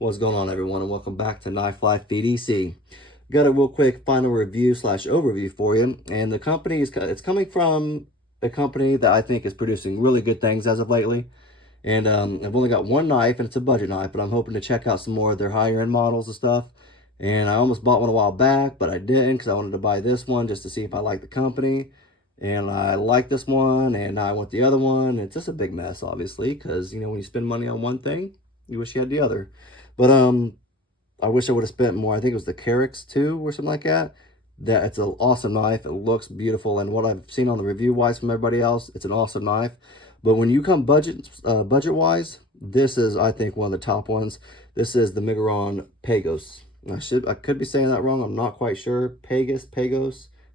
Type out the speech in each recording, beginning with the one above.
What's going on, everyone, and welcome back to Knife Life EDC. Got a real quick final review slash overview for you, and the company it's coming from a company that I think is producing really good things as of lately. And I've only got one knife, and it's a budget knife, but I'm hoping to check out some more of their higher end models and stuff. And I almost bought one a while back, but I didn't because I wanted to buy this one just to see if I like the company. And I like this one, and I want the other one. It's just a big mess, obviously, because when you spend money on one thing, you wish you had the other. But I wish I would have spent more. I think it was the Carix 2 or something like that. That it's an awesome knife. It looks beautiful, and what I've seen on the review wise from everybody else, it's an awesome knife. But when you come budget wise, this is, I think, one of the top ones. This is the Miguron Pagos. I could be saying that wrong. I'm not quite sure. Pagos.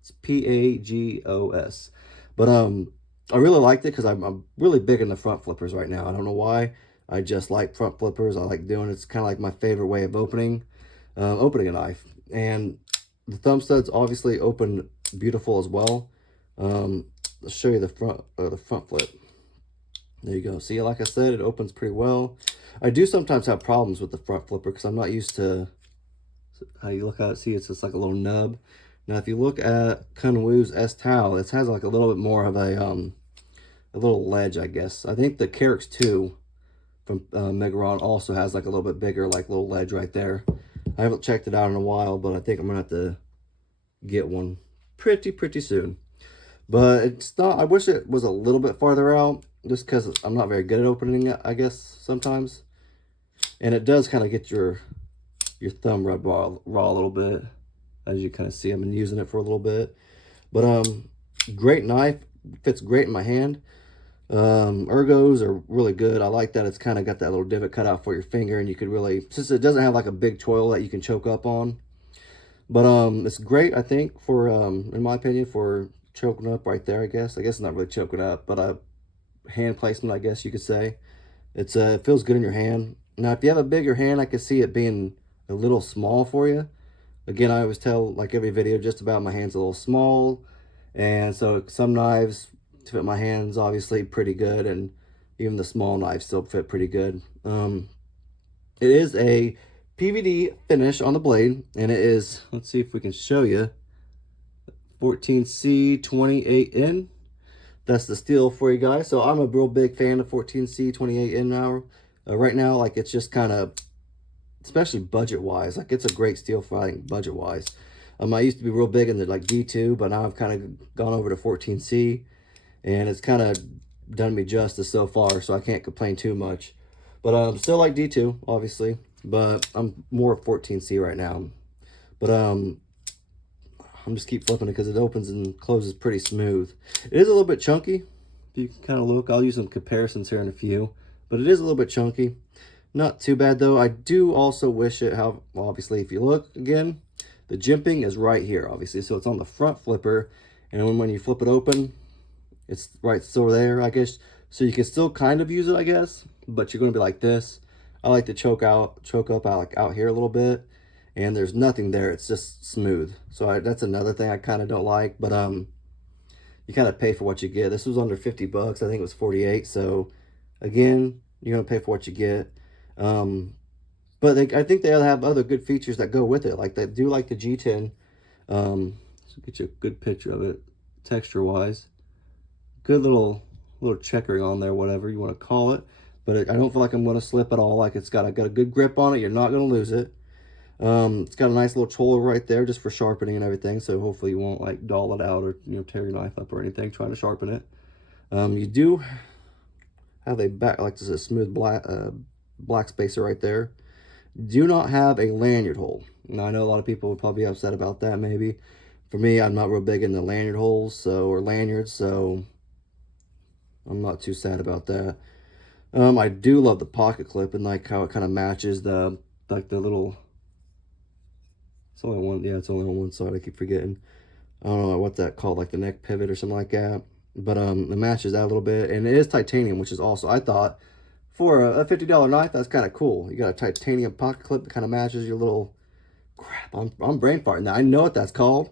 It's Pagos. But I really liked it because I'm really big in the front flippers right now. I don't know why. I just like front flippers. I like doing it. It's kind of like my favorite way of opening a knife. And the thumb studs obviously open beautiful as well. Let's show you the front flip. There you go. See, like I said, it opens pretty well. I do sometimes have problems with the front flipper because I'm not used to how you look at it. See, it's just like a little nub. Now, if you look at Kunwoo's S-Towel, it has like a little bit more of a little ledge, I guess. I think the Carix 2 from Miguron also has like a little bit bigger, like little ledge right there. I haven't checked it out in a while, but I think I'm gonna have to get one pretty soon. But it's not, I wish it was a little bit farther out, just because I'm not very good at opening it, I guess, sometimes. And it does kind of get your thumb rubbed raw a little bit, as you kind of see. I've been using it for a little bit. But great knife, fits great in my hand. Ergos are really good. I like that it's kind of got that little divot cut out for your finger, and you could really, since it doesn't have like a big choil that you can choke up on. But it's great, I think, for in my opinion, for choking up right there. I guess it's not really choking up, but hand placement, I guess you could say. It feels good in your hand. Now, if you have a bigger hand, I could see it being a little small for you. Again, I always tell, like every video, just about my hand's a little small, and so some knives to fit my hands obviously pretty good, and even the small knives still fit pretty good. It is a PVD finish on the blade, and it is, let's see if we can show you, 14C 28N. That's the steel for you guys. So I'm a real big fan of 14C 28N now. Right now, like, it's just kind of, especially budget wise, like, it's a great steel for, I think, budget wise. I used to be real big in the like D2, but now I've kind of gone over to 14C, and it's kind of done me justice so far, so I can't complain too much. But still like D2, obviously, but I'm more 14C right now. But I'm just keep flipping it because it opens and closes pretty smooth. It is a little bit chunky. If you can kind of look, I'll use some comparisons here in a few, but it is a little bit chunky. Not too bad though. I do also wish it how, well, obviously, if you look again, the jimping is right here, obviously, so it's on the front flipper, and when you flip it open, it's right still there, I guess. So you can still kind of use it, I guess, but you're going to be like this. I like to choke up out here a little bit, and there's nothing there. It's just smooth. So that's another thing I kind of don't like, but you kind of pay for what you get. This was under 50 bucks. I think it was 48. So again, you're going to pay for what you get. But I think they have other good features that go with it. Like they do like the G10. So get you a good picture of it texture-wise. Good little checkering on there, whatever you want to call it. But I don't feel like I'm going to slip at all. Like I got a good grip on it. You're not going to lose it. It's got a nice little choil right there just for sharpening and everything. So hopefully you won't like dull it out or tear your knife up or anything trying to sharpen it. You do have a like this, a smooth black spacer right there. Do not have a lanyard hole. Now I know a lot of people would probably be upset about that maybe. For me, I'm not real big in the lanyard holes, or lanyards, so I'm not too sad about that. I do love the pocket clip and like how it kind of matches the little. It's only one, yeah, it's only on one side. I keep forgetting. I don't know what that called, like the neck pivot or something like that. But it matches that a little bit, and it is titanium, which is also, I thought, for a $50 knife, that's kind of cool. You got a titanium pocket clip that kind of matches your little crap. I'm brain farting now. I know what that's called,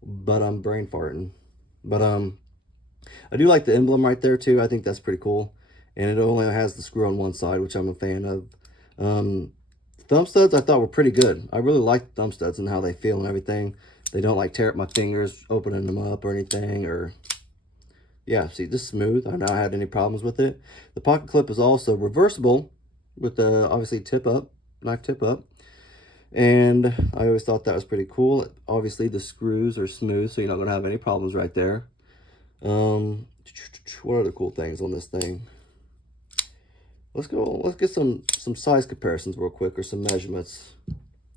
but I'm brain farting. But I do like the emblem right there too. I think that's pretty cool, and it only has the screw on one side, which I'm a fan of. Thumb studs I thought were pretty good. I really like thumb studs and how they feel and everything. They don't like tear up my fingers opening them up or anything, or yeah, see, just smooth. I not had any problems with it. The pocket clip is also reversible with the obviously tip up, knife tip up. And I always thought that was pretty cool. Obviously the screws are smooth, so you're not gonna have any problems right there. What other cool things on this thing? Let's get some size comparisons real quick, or some measurements.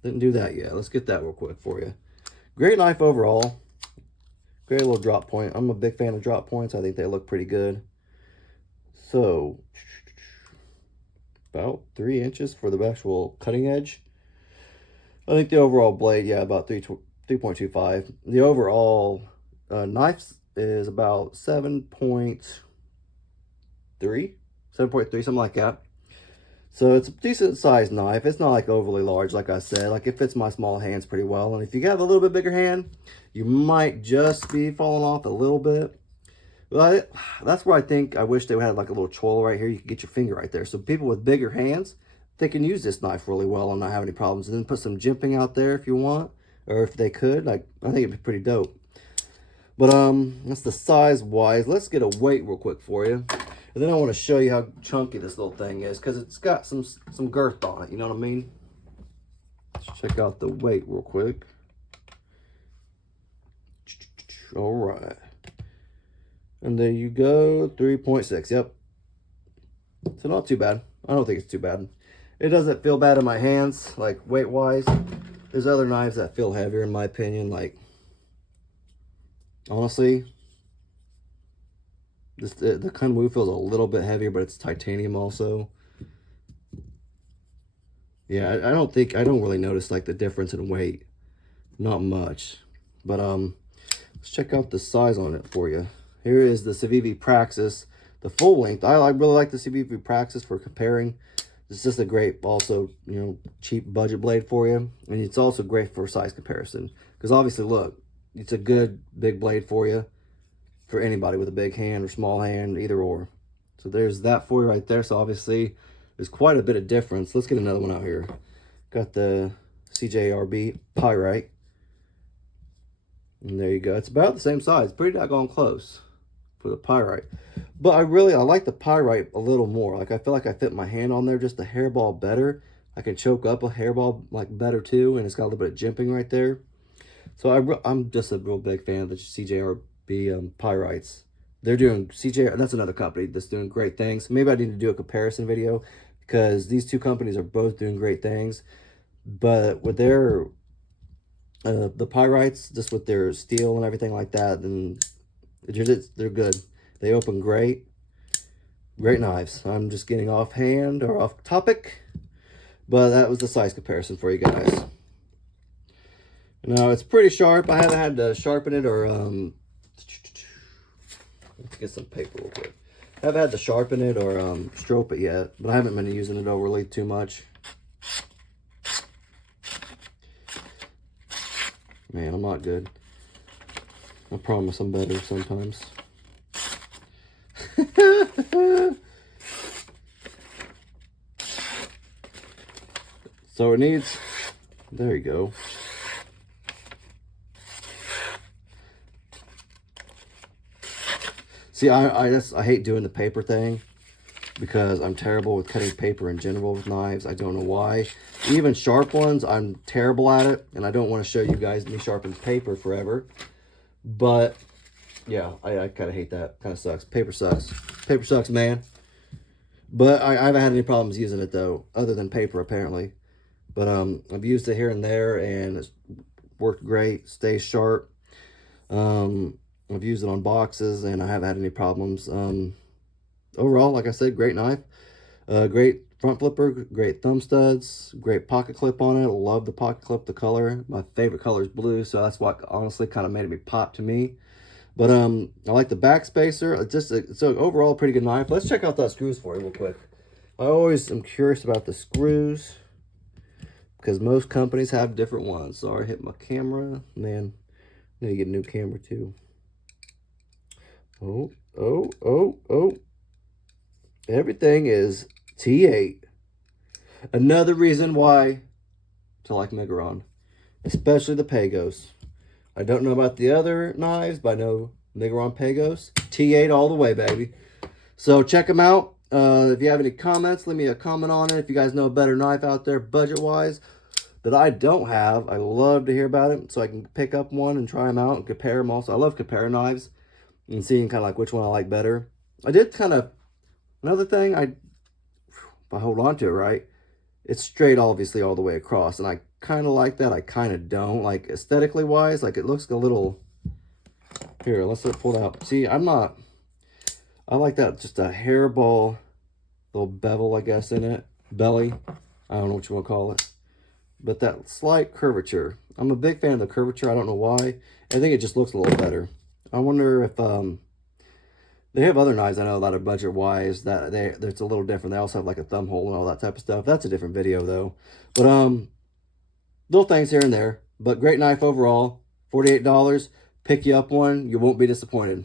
Didn't do that yet. Let's get that real quick for you. Great knife overall. Great little drop point. I'm a big fan of drop points. I think they look pretty good. So, about 3 inches for the actual cutting edge. I think the overall blade, yeah, about 3.25. The overall knife is about 7.3, something like that. So it's a decent sized knife. It's not like overly large, like I said. Like it fits my small hands pretty well. And if you have a little bit bigger hand, you might just be falling off a little bit. But that's where I wish they would have like a little choil right here. You can get your finger right there. So people with bigger hands, they can use this knife really well and not have any problems. And then put some jimping out there if you want, or if they could. Like, I think it'd be pretty dope. But that's the size wise. Let's get a weight real quick for you. And then I want to show you how chunky this little thing is, because it's got some girth on it, you know what I mean? Let's check out the weight real quick. All right. And there you go, 3.6, yep. So not too bad. I don't think it's too bad. It doesn't feel bad in my hands, like weight-wise. There's other knives that feel heavier in my opinion, like, honestly, the Kunwu feels a little bit heavier, but it's titanium also. Yeah, I don't really notice like the difference in weight. Not much. But let's check out the size on it for you. Here is the Civivi Praxis, the full length. I really like the Civivi Praxis for comparing. It's just a great, also, you know, cheap budget blade for you. And it's also great for size comparison. Because obviously, look, it's a good big blade for you. For anybody with a big hand or small hand, either or. So there's that for you right there. So obviously there's quite a bit of difference. Let's get another one out here. Got the CJRB Pyrite. And there you go. It's about the same size. Pretty doggone close for the Pyrite. But I like the Pyrite a little more. Like I feel like I fit my hand on there just a hairball better. I can choke up a hairball like better too. And it's got a little bit of jimping right there. So I'm just a real big fan of the CJRB Pyrites. They're doing that's another company that's doing great things. Maybe I need to do a comparison video, because these two companies are both doing great things. But with their the Pyrites, just with their steel and everything like that, then they're good. They open great knives. I'm just getting offhand or off topic, but that was the size comparison for you guys. Now it's pretty sharp. I haven't had to sharpen it or let's get some paper real quick. I haven't had to sharpen it or strope it yet, but I haven't been using it overly too much. Man, I'm not good. I promise I'm better sometimes. So it needs, there you go. See, I hate doing the paper thing, because I'm terrible with cutting paper in general with knives. I don't know why. Even sharp ones, I'm terrible at it, and I don't want to show you guys me sharpening paper forever. But yeah, I kind of hate that. Kind of sucks. Paper sucks. Paper sucks, man. But I haven't had any problems using it though, other than paper apparently. But I've used it here and there, and it's worked great. Stays sharp. I've used it on boxes, and I haven't had any problems. Overall, like I said, great knife. Great front flipper, great thumb studs, great pocket clip on it. Love the pocket clip, the color. My favorite color is blue, so that's what honestly kind of made it pop to me. But I like the back spacer. It's overall a pretty good knife. Let's check out that screws for you real quick. I always am curious about the screws, because most companies have different ones. Sorry, I hit my camera. Man, I need to get a new camera too. Oh. Everything is T8. Another reason why to like Miguron, especially the Pagos. I don't know about the other knives, but I know Miguron Pagos. T8 all the way, baby. So check them out. If you have any comments, leave me a comment on it. If you guys know a better knife out there budget-wise that I don't have, I love to hear about it so I can pick up one and try them out and compare them also. I love comparing knives and seeing kind of like which one I like better. I did kind of, another thing, if I hold on to it right, it's straight obviously all the way across, and I kind of like that. I kind of don't. Like aesthetically wise, like it looks a little, here, let's pull it out. See, I like that, just a hairball little bevel, I guess, in it. Belly. I don't know what you want to call it. But that slight curvature. I'm a big fan of the curvature. I don't know why. I think it just looks a little better. I wonder if they have other knives I know that are budget-wise that it's a little different. They also have like a thumb hole and all that type of stuff. That's a different video though. But little things here and there. But great knife overall. $48. Pick you up one. You won't be disappointed.